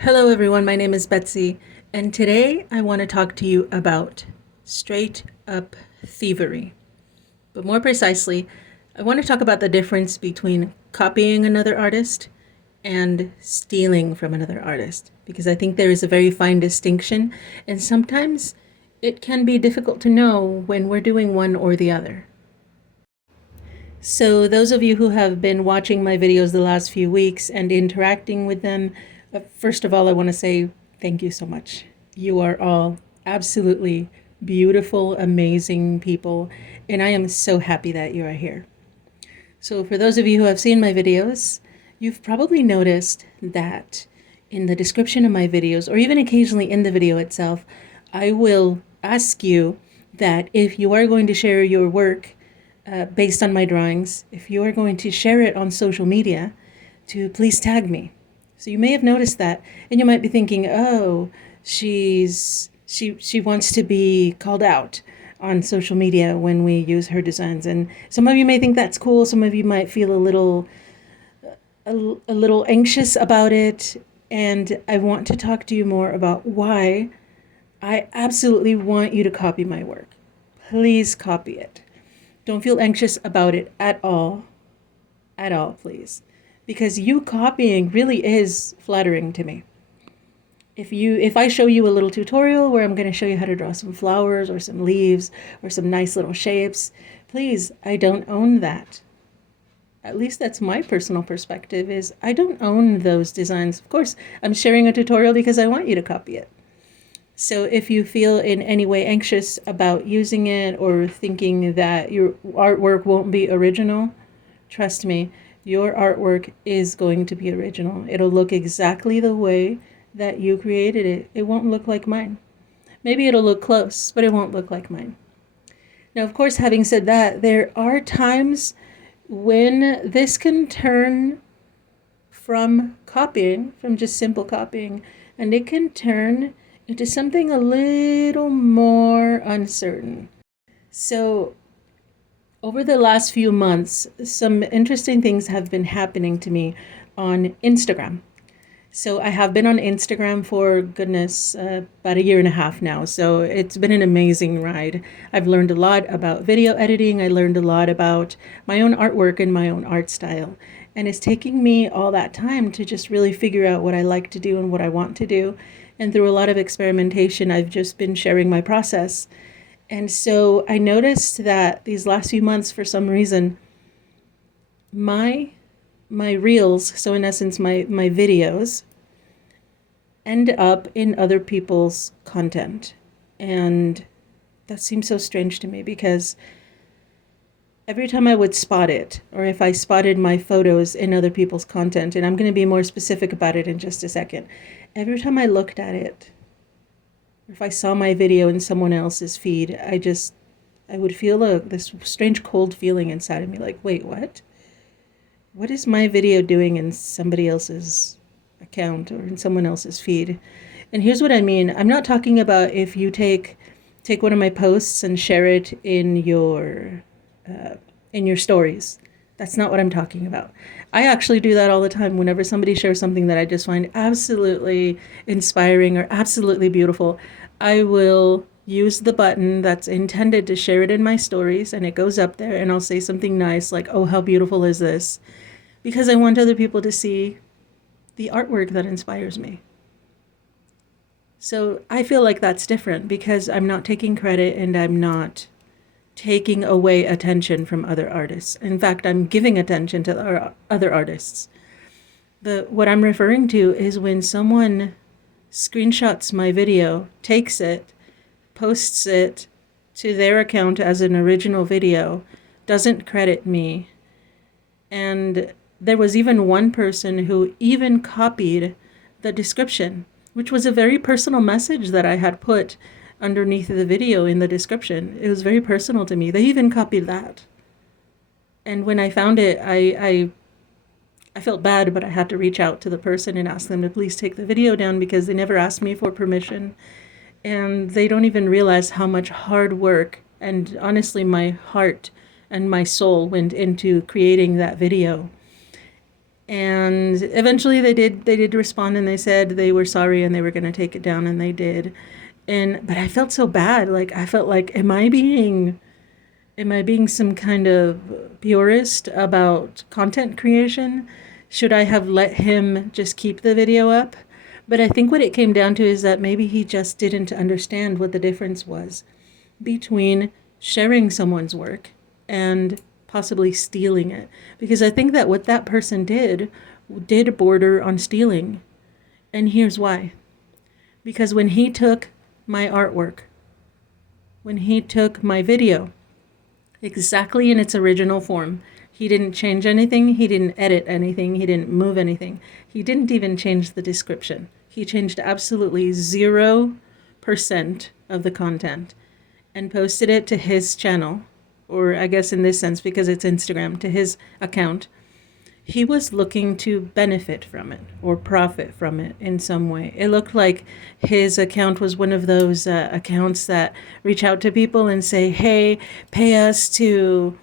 Hello everyone, my name is Betsy, and today I want to talk to you about straight up thievery. But more precisely, I want to talk about the difference between copying another artist and stealing from another artist, because I think there is a very fine distinction, and sometimes it can be difficult to know when we're doing one or the other. So, those of you who have been watching my videos the last few weeks and interacting with them, first of all, I want to say thank you so much. You are all absolutely beautiful, amazing people, and I am so happy that you are here. So, for those of you who have seen my videos, you've probably noticed that in the description of my videos, or even occasionally in the video itself, I will ask you that if you are going to share your work based on my drawings, if you are going to share it on social media, to please tag me. So you may have noticed that, and you might be thinking, "Oh, she wants to be called out on social media when we use her designs." And some of you may think that's cool. Some of you might feel a little anxious about it. And I want to talk to you more about why I absolutely want you to copy my work. Please copy it. Don't feel anxious about it at all, please. Because you copying really is flattering to me. If I show you a little tutorial where I'm going to show you how to draw some flowers or some leaves or some nice little shapes, please, I don't own that. At least that's my personal perspective, is I don't own those designs. Of course, I'm sharing a tutorial because I want you to copy it. So if you feel in any way anxious about using it or thinking that your artwork won't be original, trust me, your artwork is going to be original. It'll look exactly the way that you created it. It won't look like mine. Maybe it'll look close, but it won't look like mine. Now, of course, having said that, there are times when this can turn from copying, from just simple copying, and it can turn into something a little more uncertain. So, over the last few months, some interesting things have been happening to me on Instagram. So, I have been on Instagram for, goodness, about a year and a half now. So, it's been an amazing ride. I've learned a lot about video editing. I learned a lot about my own artwork and my own art style. And it's taking me all that time to just really figure out what I like to do and what I want to do. And through a lot of experimentation, I've just been sharing my process. And so I noticed that these last few months, for some reason, my reels, so in essence my videos, end up in other people's content. And that seems so strange to me because every time I would spot it, or if I spotted my photos in other people's content, and I'm going to be more specific about it in just a second, every time I looked at it, or if I saw my video in someone else's feed, I would feel this strange cold feeling inside of me, like, wait, what? What is my video doing in somebody else's account or in someone else's feed? And here's what I mean. I'm not talking about if you take one of my posts and share it in your stories. That's not what I'm talking about. I actually do that all the time whenever somebody shares something that I just find absolutely inspiring or absolutely beautiful. I will use the button that's intended to share it in my stories, and it goes up there, and I'll say something nice like, "Oh, how beautiful is this?" Because I want other people to see the artwork that inspires me. So I feel like that's different because I'm not taking credit and I'm not taking away attention from other artists. In fact, I'm giving attention to other artists. What I'm referring to is when someone screenshots my video, takes it, posts it to their account as an original video, doesn't credit me. And there was even one person who even copied the description, which was a very personal message that I had put underneath the video in the description. It was very personal to me. They even copied that. And when I found it, I felt bad, but I had to reach out to the person and ask them to please take the video down because they never asked me for permission. And they don't even realize how much hard work and honestly my heart and my soul went into creating that video. And eventually they did respond, and they said they were sorry and they were going to take it down, and they did. And but I felt so bad. Like I felt like, am I being some kind of purist about content creation? Should I have let him just keep the video up? But I think what it came down to is that maybe he just didn't understand what the difference was between sharing someone's work and possibly stealing it. Because I think that what that person did border on stealing. And here's why. Because when he took my artwork, when he took my video exactly in its original form, he didn't change anything, he didn't edit anything, he didn't move anything. He didn't even change the description. He changed absolutely 0% of the content and posted it to his channel, or I guess in this sense, because it's Instagram, to his account. He was looking to benefit from it or profit from it in some way. It looked like his account was one of those accounts that reach out to people and say, "Hey, pay us to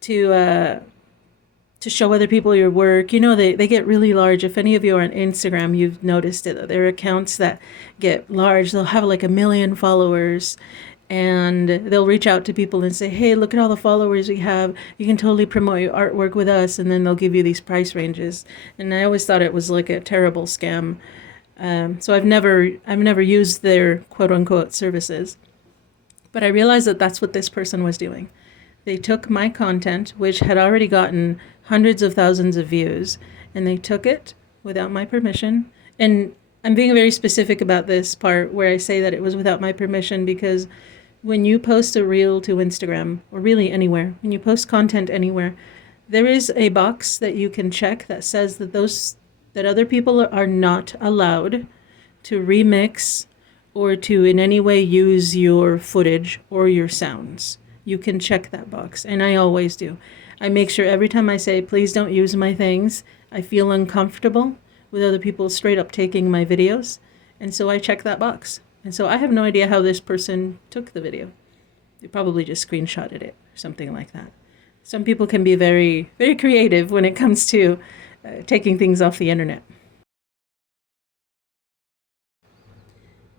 to show other people your work." You know, they get really large. If any of you are on Instagram, you've noticed it. There are accounts that get large. They'll have like 1 million followers, and they'll reach out to people and say, "Hey, look at all the followers we have. You can totally promote your artwork with us." And then they'll give you these price ranges. And I always thought it was like a terrible scam. So I've never used their quote unquote services. But I realized that that's what this person was doing. They took my content, which had already gotten hundreds of thousands of views, and they took it without my permission. And I'm being very specific about this part where I say that it was without my permission, because when you post a reel to Instagram, or really anywhere, when you post content anywhere, there is a box that you can check that says that other people are not allowed to remix or to in any way use your footage or your sounds. You can check that box, and I always do. I make sure every time I say, "Please don't use my things," I feel uncomfortable with other people straight up taking my videos, and so I check that box. And so I have no idea how this person took the video. They probably just screenshotted it or something like that. Some people can be very, very creative when it comes to taking things off the internet.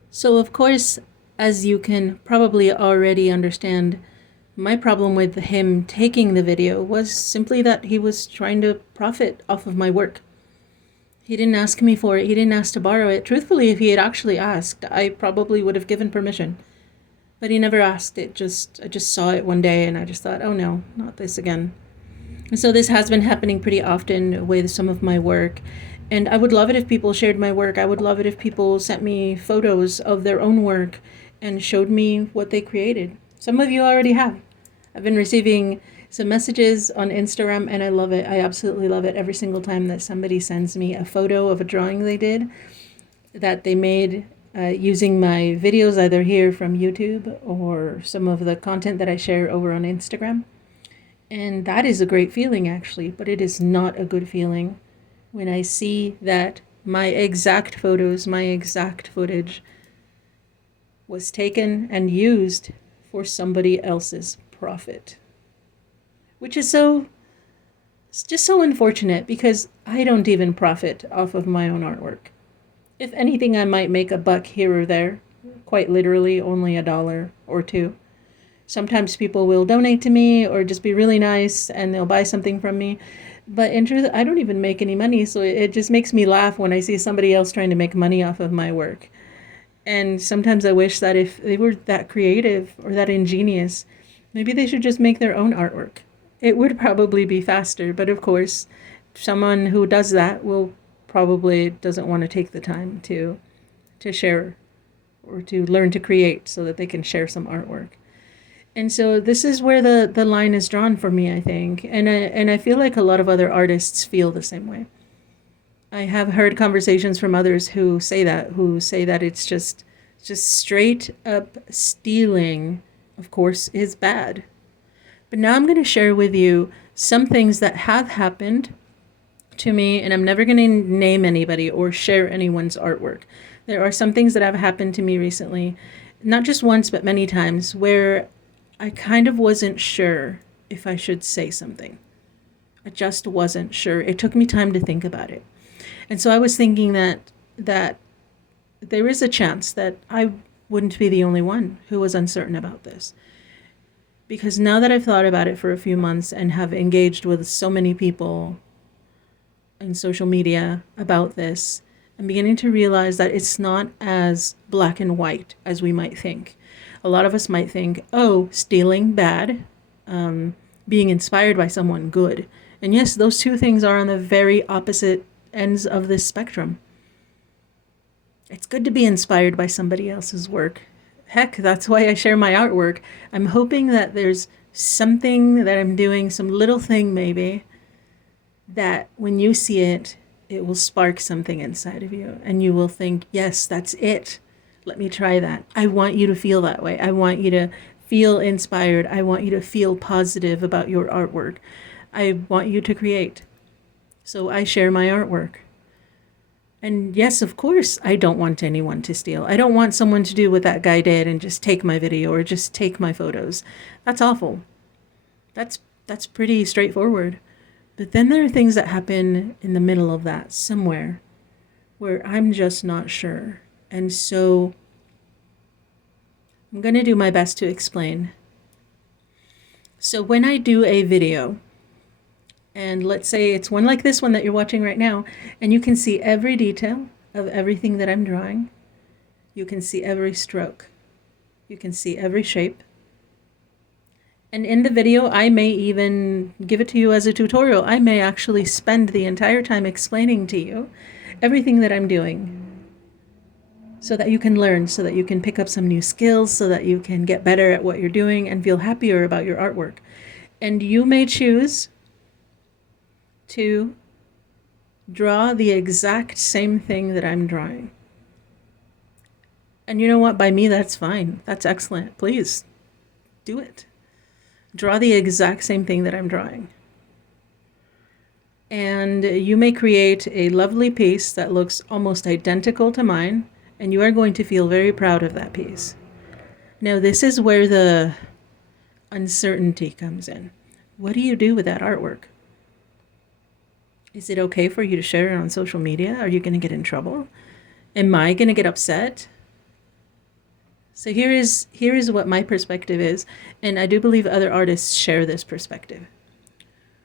So, of course, as you can probably already understand, my problem with him taking the video was simply that he was trying to profit off of my work. He didn't ask me for it. He didn't ask to borrow it. Truthfully, if he had actually asked, I probably would have given permission. But he never asked. I just saw it one day and I just thought, oh no, not this again. And so this has been happening pretty often with some of my work. And I would love it if people shared my work. I would love it if people sent me photos of their own work and showed me what they created. Some of you already have. I've been receiving some messages on Instagram, and I love it. I absolutely love it every single time that somebody sends me a photo of a drawing they did that they made using my videos, either here from YouTube or some of the content that I share over on Instagram. And that is a great feeling, actually, but it is not a good feeling when I see that my exact photos, my exact footage was taken and used for somebody else's profit. Which is it's just so unfortunate, because I don't even profit off of my own artwork. If anything, I might make a buck here or there, quite literally only $1 or $2. Sometimes people will donate to me or just be really nice and they'll buy something from me. But in truth, I don't even make any money, so it just makes me laugh when I see somebody else trying to make money off of my work. And sometimes I wish that if they were that creative or that ingenious, maybe they should just make their own artwork. It would probably be faster, but of course, someone who does that will probably doesn't want to take the time to share or to learn to create so that they can share some artwork. And so this is where the line is drawn for me, I think. And I feel like a lot of other artists feel the same way. I have heard conversations from others who say that it's just straight up stealing, of course, is bad. But now I'm going to share with you some things that have happened to me, and I'm never going to name anybody or share anyone's artwork. There are some things that have happened to me recently, not just once, but many times, where I kind of wasn't sure if I should say something I just wasn't sure. It took me time to think about it. And so I was thinking that there is a chance that I wouldn't be the only one who was uncertain about this. Because now that I've thought about it for a few months and have engaged with so many people in social media about this, I'm beginning to realize that it's not as black and white as we might think. A lot of us might think, oh, stealing, bad, being inspired by someone, good. And yes, those two things are on the very opposite ends of this spectrum. It's good to be inspired by somebody else's work. Heck, that's why I share my artwork. I'm hoping that there's something that I'm doing, some little thing maybe, that when you see it, it will spark something inside of you. And you will think, yes, that's it. Let me try that. I want you to feel that way. I want you to feel inspired. I want you to feel positive about your artwork. I want you to create. So I share my artwork. And yes, of course, I don't want anyone to steal. I don't want someone to do what that guy did and just take my video or just take my photos. That's awful. That's pretty straightforward. But then there are things that happen in the middle of that somewhere where I'm just not sure. And so I'm going to do my best to explain. So when I do a video, and let's say it's one like this one that you're watching right now, and you can see every detail of everything that I'm drawing. You can see every stroke. You can see every shape. And in the video, I may even give it to you as a tutorial. I may actually spend the entire time explaining to you everything that I'm doing so that you can learn, so that you can pick up some new skills, so that you can get better at what you're doing and feel happier about your artwork. And you may choose to draw the exact same thing that I'm drawing. And you know what? By me, that's fine. That's excellent. Please do it. Draw the exact same thing that I'm drawing. And you may create a lovely piece that looks almost identical to mine, and you are going to feel very proud of that piece. Now, this is where the uncertainty comes in. What do you do with that artwork? Is it okay for you to share it on social media? Are you going to get in trouble? Am I going to get upset? So here is what my perspective is, and I do believe other artists share this perspective.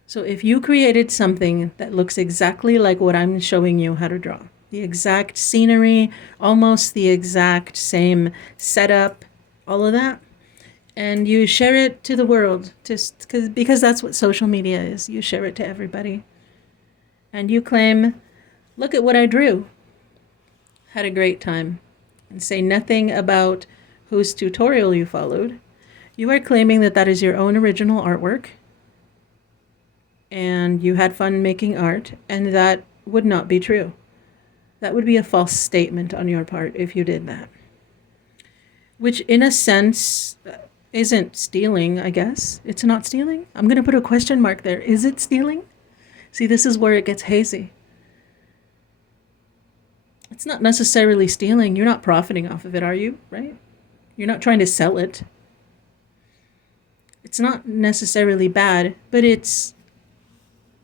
So if you created something that looks exactly like what I'm showing you how to draw, the exact scenery, almost the exact same setup, all of that, and you share it to the world, just because that's what social media is. You share it to everybody. And you claim, look at what I drew. Had a great time. And say nothing about whose tutorial you followed. You are claiming that that is your own original artwork. And you had fun making art. And that would not be true. That would be a false statement on your part if you did that. Which in a sense isn't stealing, I guess. It's not stealing. I'm going to put a question mark there. Is it stealing? See, this is where it gets hazy. It's not necessarily stealing. You're not profiting off of it, are you? Right? You're not trying to sell it. It's not necessarily bad, but it's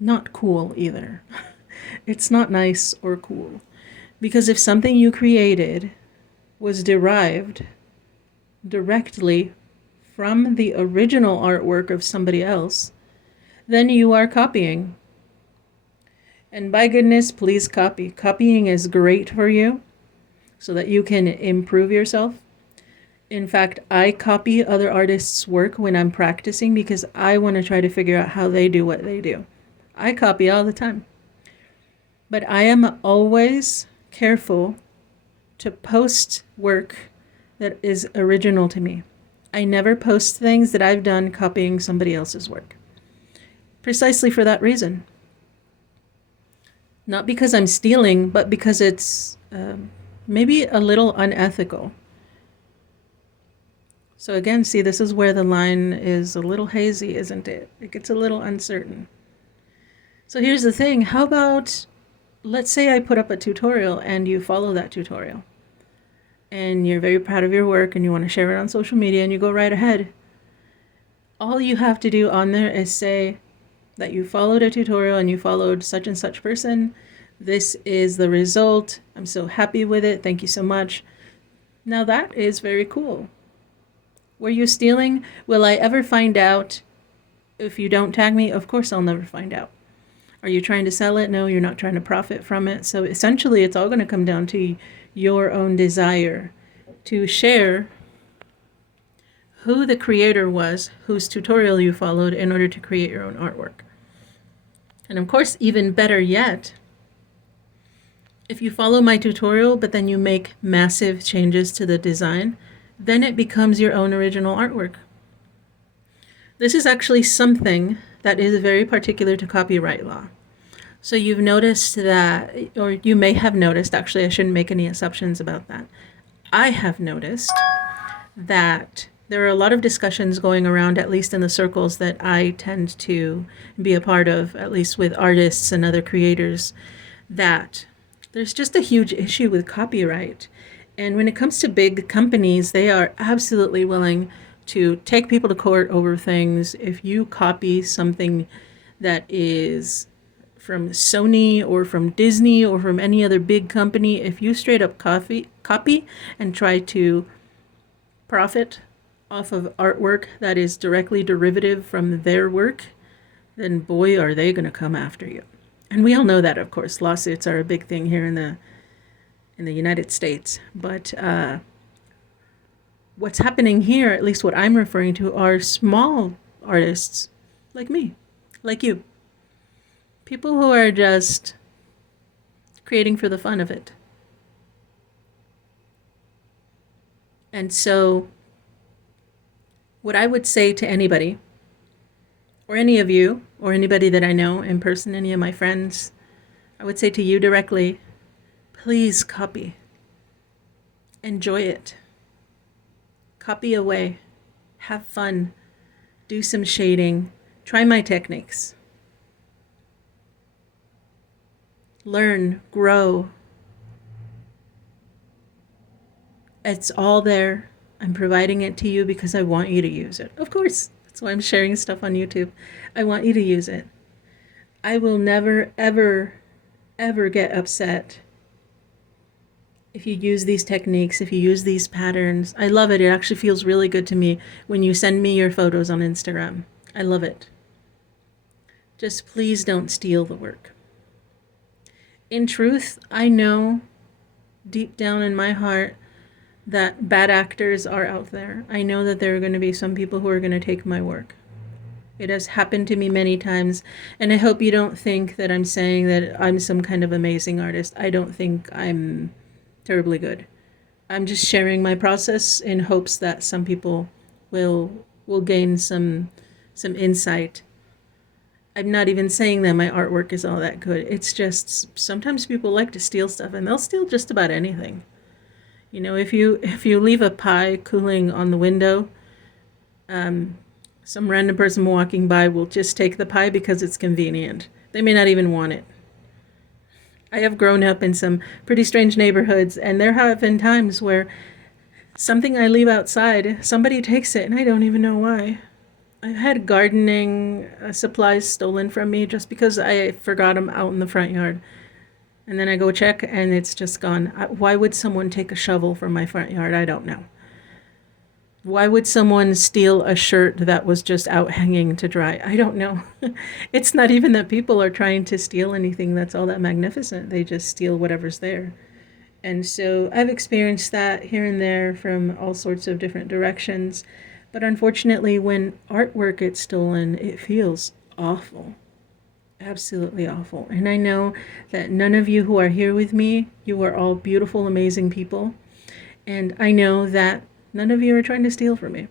not cool either. It's not nice or cool. Because if something you created was derived directly from the original artwork of somebody else, then you are copying. And by goodness, please copy. Copying is great for you so that you can improve yourself. In fact, I copy other artists' work when I'm practicing because I want to try to figure out how they do what they do. I copy all the time. But I am always careful to post work that is original to me. I never post things that I've done copying somebody else's work. Precisely for that reason. Not because I'm stealing, but because it's maybe a little unethical. So again, see, this is where the line is a little hazy, isn't it? It gets a little uncertain. So here's the thing. How about, let's say I put up a tutorial and you follow that tutorial. And you're very proud of your work and you want to share it on social media and you go right ahead. All you have to do on there is say, that you followed a tutorial and you followed such and such person. This is the result. I'm so happy with it. Thank you so much. Now that is very cool. Were you stealing? Will I ever find out? If you don't tag me, of course I'll never find out. Are you trying to sell it? No, you're not trying to profit from it. So essentially, it's all going to come down to your own desire to share who the creator was, whose tutorial you followed in order to create your own artwork. And of course, even better yet, if you follow my tutorial, but then you make massive changes to the design, then it becomes your own original artwork. This is actually something that is very particular to copyright law. So you've noticed that, or you may have noticed, actually I shouldn't make any assumptions about that. I have noticed that there are a lot of discussions going around, at least in the circles that I tend to be a part of, at least with artists and other creators, that there's just a huge issue with copyright. And when it comes to big companies, they are absolutely willing to take people to court over things. If you copy something that is from Sony or from Disney or from any other big company, if you straight up copy and try to profit off of artwork that is directly derivative from their work, then boy, are they going to come after you. And we all know that, of course. Lawsuits are a big thing here in the United States. But what's happening here, at least what I'm referring to, are small artists like me, like you. People who are just creating for the fun of it. And so what I would say to anybody, or any of you, or anybody that I know in person, any of my friends, I would say to you directly, please copy. Enjoy it. Copy away. Have fun. Do some shading. Try my techniques. Learn, grow. It's all there. I'm providing it to you because I want you to use it. Of course, that's why I'm sharing stuff on YouTube. I want you to use it. I will never, ever, ever get upset if you use these techniques, if you use these patterns. I love it. It actually feels really good to me when you send me your photos on Instagram. I love it. Just please don't steal the work. In truth, I know deep down in my heart that bad actors are out there. I know that there are going to be some people who are going to take my work. It has happened to me many times, and I hope you don't think that I'm saying that I'm some kind of amazing artist. I don't think I'm terribly good. I'm just sharing my process in hopes that some people will gain some insight. I'm not even saying that my artwork is all that good. It's just sometimes people like to steal stuff, and they'll steal just about anything. You know, if you leave a pie cooling on the window, some random person walking by will just take the pie because it's convenient. They may not even want it. I have grown up in some pretty strange neighborhoods, and there have been times where something I leave outside, somebody takes it, and I don't even know why. I've had gardening supplies stolen from me just because I forgot them out in the front yard. And then I go check, and it's just gone. Why would someone take a shovel from my front yard? I don't know. Why would someone steal a shirt that was just out hanging to dry? I don't know. It's not even that people are trying to steal anything that's all that magnificent. They just steal whatever's there. And so I've experienced that here and there from all sorts of different directions. But unfortunately, when artwork gets stolen, it feels awful. Absolutely awful. And I know that none of you who are here with me, you are all beautiful, amazing people. And I know that none of you are trying to steal from me.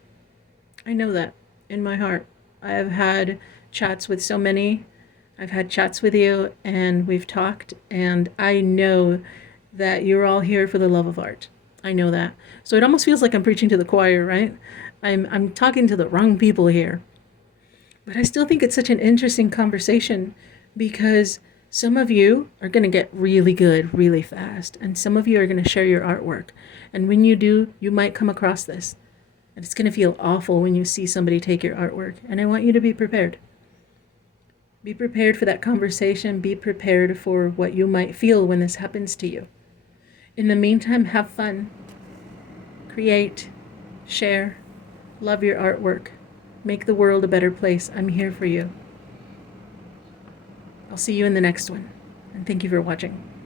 I know that in my heart. I have had chats with so many. I've had chats with you, and we've talked, and I know that you're all here for the love of art. I know that. So it almost feels like I'm preaching to the choir, right? I'm talking to the wrong people here. But I still think it's such an interesting conversation because some of you are going to get really good really fast, and some of you are going to share your artwork. And when you do, you might come across this. And it's going to feel awful when you see somebody take your artwork. And I want you to be prepared. Be prepared for that conversation. Be prepared for what you might feel when this happens to you. In the meantime, have fun. Create, share, love your artwork. Make the world a better place. I'm here for you. I'll see you in the next one. And thank you for watching.